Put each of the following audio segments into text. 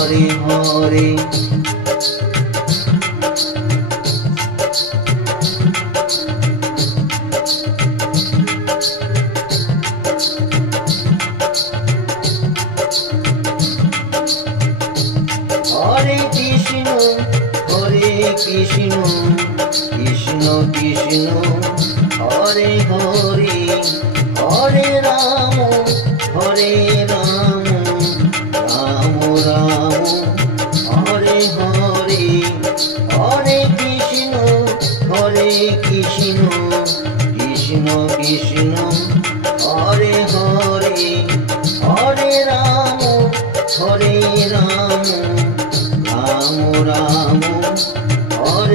Hare Hare Hare Hare Hare Ram Hare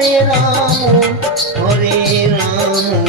Hare Ram, Hare Ram.